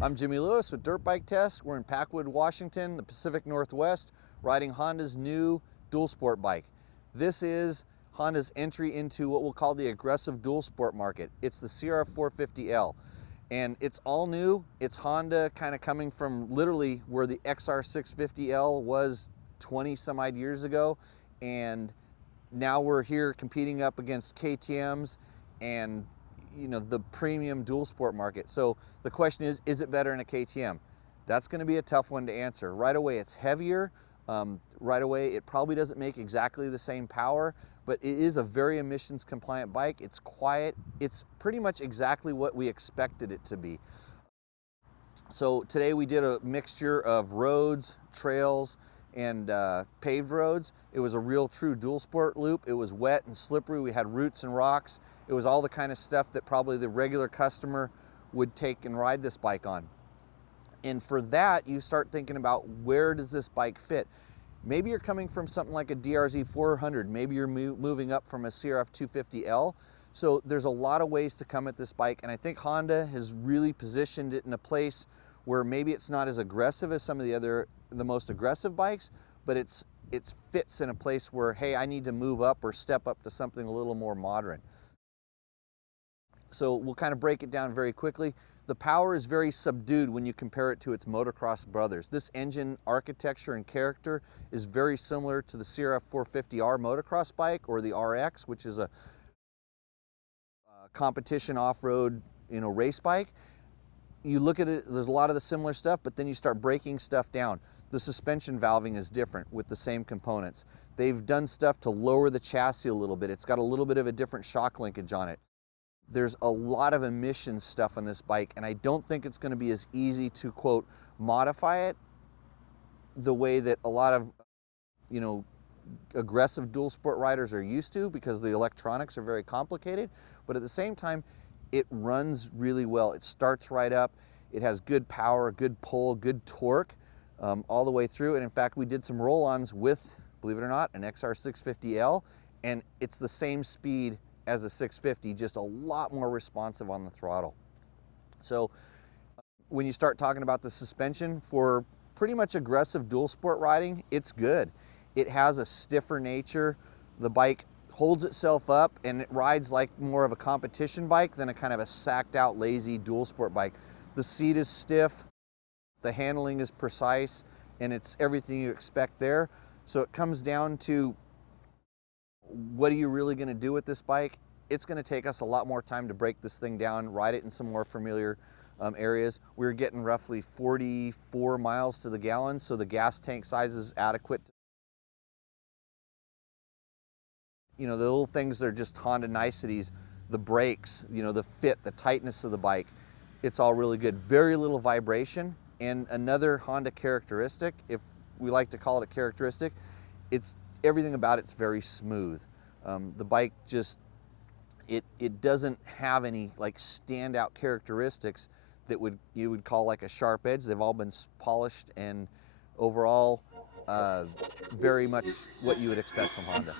I'm Jimmy Lewis with Dirt Bike Test. We're in Packwood, Washington, the Pacific Northwest, riding Honda's new dual sport bike. This is Honda's entry into what we'll call the aggressive dual sport market. It's the CRF450L, and it's all new. It's Honda kind of coming from literally where the XR650L was 20 some odd years ago, and now we're here competing up against KTMs and the premium dual sport market. So the question is it better than a KTM? That's going to be a tough one to answer. Right away, it's heavier. Right away, it probably doesn't make exactly the same power, but it is a very emissions compliant bike. It's quiet. It's pretty much exactly what we expected it to be. So today we did a mixture of roads, trails, and paved roads. It was a real true dual sport loop. It was wet and slippery. We had roots and rocks. It was all the kind of stuff that probably the regular customer would take and ride this bike on. And for that, you start thinking about, where does this bike fit? Maybe you're coming from something like a DRZ 400. Maybe you're moving up from a CRF450L. So there's a lot of ways to come at this bike, and I think Honda has really positioned it in a place where maybe it's not as aggressive as some of the most aggressive bikes, but it fits in a place where, hey, I need to move up or step up to something a little more modern. So we'll kind of break it down very quickly. The power is very subdued when you compare it to its motocross brothers. This engine architecture and character is very similar to the CRF450R motocross bike, or the RX, which is a competition off-road race bike. You look at it, there's a lot of the similar stuff, but then you start breaking stuff down. The suspension valving is different with the same components. They've done stuff to lower the chassis a little bit. It's got a little bit of a different shock linkage on it. There's a lot of emission stuff on this bike, and I don't think it's going to be as easy to, quote, modify it the way that a lot of, aggressive dual sport riders are used to, because the electronics are very complicated. But at the same time, it runs really well. It starts right up. It has good power, good pull, good torque all the way through. And in fact, we did some roll-ons with, believe it or not, an XR650L, and it's the same speed as a 650, just a lot more responsive on the throttle. So when you start talking about the suspension, for pretty much aggressive dual sport riding, it's good. It has a stiffer nature. The bike holds itself up, and it rides like more of a competition bike than a kind of a sacked out, lazy dual sport bike. The seat is stiff, the handling is precise, and it's everything you expect there. So it comes down to, what are you really going to do with this bike? It's going to take us a lot more time to break this thing down, ride it in some more familiar areas. We're getting roughly 44 miles to the gallon, so the gas tank size is adequate. The little things that are just Honda niceties, the brakes, the fit, the tightness of the bike, it's all really good. Very little vibration. And another Honda characteristic, if we like to call it a characteristic, everything about it's very smooth. The bike just, it doesn't have any like standout characteristics that you would call like a sharp edge. They've all been polished, and overall very much what you would expect from Honda.